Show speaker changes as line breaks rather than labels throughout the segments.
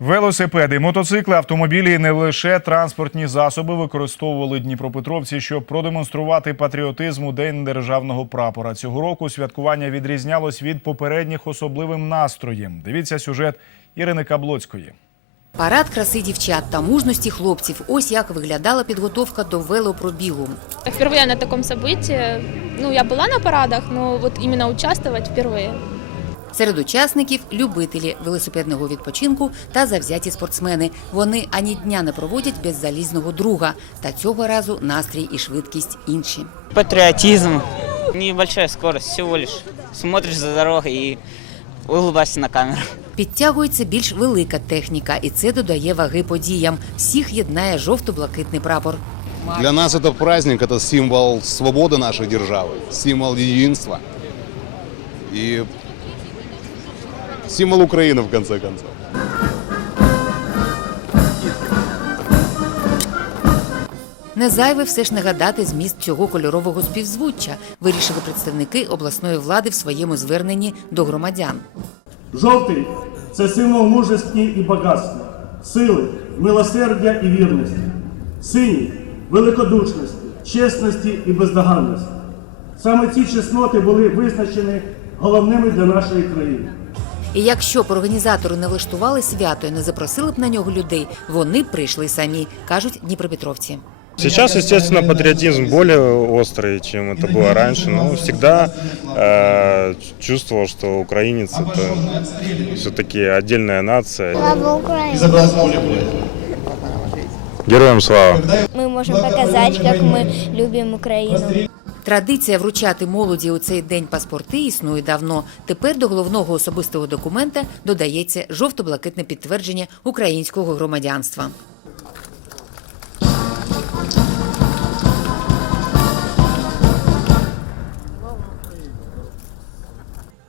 Велосипеди, мотоцикли, автомобілі і не лише транспортні засоби використовували дніпропетровці, щоб продемонструвати патріотизм у день державного прапора. Цього року святкування відрізнялось від попередніх особливим настроєм. Дивіться сюжет Ірини Каблоцької.
Парад краси дівчат та мужності хлопців. Ось як виглядала підготовка до велопробігу.
Впервые на таком событии. Ну, я была на парадах, но вот именно участвовать впервые.
Серед учасників любителі велосипедного відпочинку та завзяті спортсмени. Вони ані дня не проводять без залізного друга. Та цього разу настрій і швидкість інші.
Патриотизм. Небольшая скорость, всего лишь. Смотришь за дорогой и улыбаешься на камеру.
Підтягується більш велика техніка, і це додає ваги подіям. Всіх єднає жовто-блакитний прапор.
Для нас этот праздник – это символ свободы нашей державы, символ единства и символ Украины, в конце концов.
Не зайве все ж нагадати зміст цього кольорового співзвуччя, вирішили представники обласної влади в своєму зверненні до громадян.
Жовтий це символ мужності і багатства, сили, милосердя і вірності. Синій великодушності, чесності і бездоганності. Саме ці чесноти були визначені головними для нашої країни.
І якщо б організатори не влаштували свято і не запросили б на нього людей, вони б прийшли самі, кажуть дніпропетровці.
Сейчас, естественно, патриотизм более острый, чем это было раньше, но всегда э, чувствовал, что украинец это все-таки отдельная нация.
Слава Украине!
Героям слава!
Мы можем показать, как мы любим Украину.
Традиція вручати молоді у цей день паспорти існує давно. Тепер до головного особистого документа додається жовто-блакитне підтвердження українського громадянства.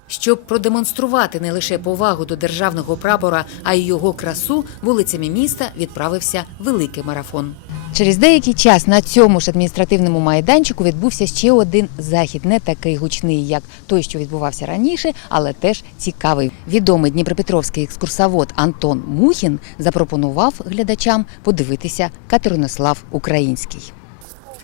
Щоб продемонструвати не лише повагу до державного прапора, а й його красу, вулицями міста відправився великий марафон. Через деякий час на цьому ж адміністративному майданчику відбувся ще один захід, не такий гучний, як той, що відбувався раніше, але теж цікавий. Відомий дніпропетровський екскурсовод Антон Мухін запропонував глядачам подивитися Катеринослав Український.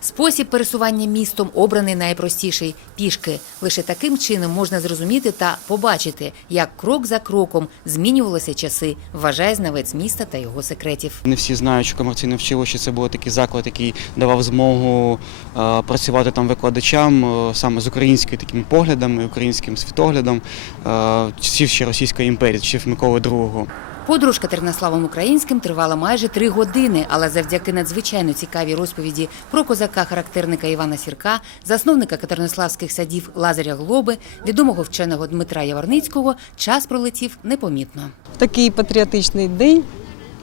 Спосіб пересування містом обраний найпростіший пішки. Лише таким чином можна зрозуміти та побачити, як крок за кроком змінювалися часи, вважає знавець міста та його секретів.
Не всі знають, що комерційне вчилище це був такий заклад, який давав змогу е, працювати там викладачам е, саме з українськими такими поглядами, українським світоглядом, е, часів ще Російської імперії, часів Миколи II.
Подорож Катеринославом Українським тривала майже три години, але завдяки надзвичайно цікавій розповіді про козака-характерника Івана Сірка, засновника Катеринославських садів Лазаря Глоби, відомого вченого Дмитра Яворницького, час пролетів непомітно.
Такий патріотичний день.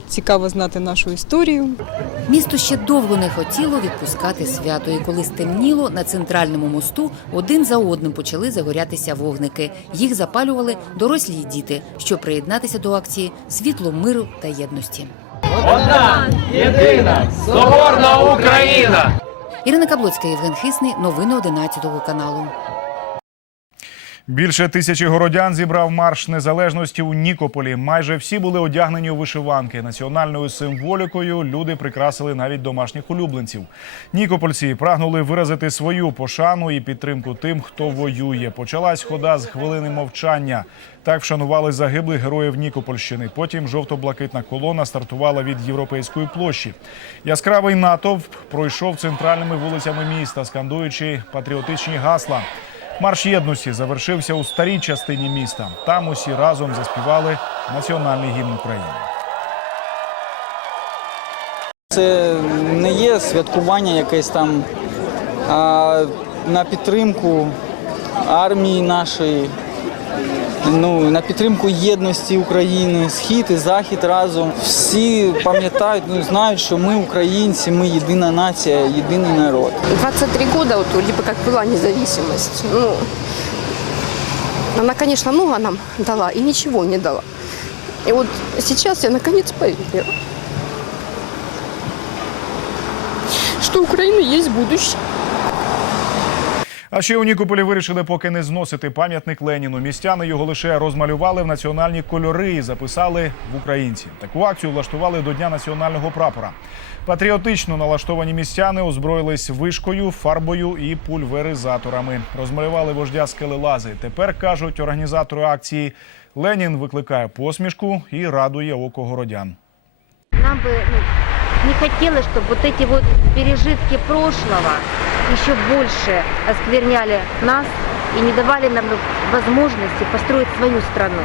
Цікаво знати нашу історію.
Місто ще довго не хотіло відпускати свято, і коли стемніло на центральному мосту, один за одним почали загорятися вогники. Їх запалювали дорослі діти, щоб приєднатися до акції світло миру та єдності.
Одна, єдина, соборна Україна!
Ірина Каблоцька, Євген Хисний. Новини 11 каналу.
Більше тисячі городян зібрав марш незалежності у Нікополі. Майже всі були одягнені у вишиванки. Національною символікою люди прикрасили навіть домашніх улюбленців. Нікопольці прагнули виразити свою пошану і підтримку тим, хто воює. Почалась хода з хвилини мовчання. Так вшанували загиблих героїв Нікопольщини. Потім жовто-блакитна колона стартувала від європейської площі. Яскравий натовп пройшов центральними вулицями міста, скандуючи патріотичні гасла. Марш єдності завершився у старій частині міста. Там усі разом заспівали національний гімн України.
Це не є святкування якесь там а на підтримку армії нашої, ну, на підтримку єдності України, схід і захід разом. Всі пам'ятають, ну, знають, що ми українці, ми єдина нація, єдиний народ.
23 года вот вроде бы как была независимость. Ну, она, конечно, много нам дала и ничего не дала. И вот сейчас я наконец поверила, что у Украины есть будущее.
А ще у Нікополі вирішили поки не зносити пам'ятник Леніну. Містяни його лише розмалювали в національні кольори і записали в українці. Таку акцію влаштували до Дня національного прапора. Патріотично налаштовані містяни озброїлись вишкою, фарбою і пульверизаторами. Розмалювали вождя скелелази. Тепер кажуть організатори акції. Ленін викликає посмішку і радує око городян.
Нам бы ну, не хотелось, чтобы вот эти вот пережитки прошлого еще больше оскверняли нас и не давали нам возможности построить свою страну.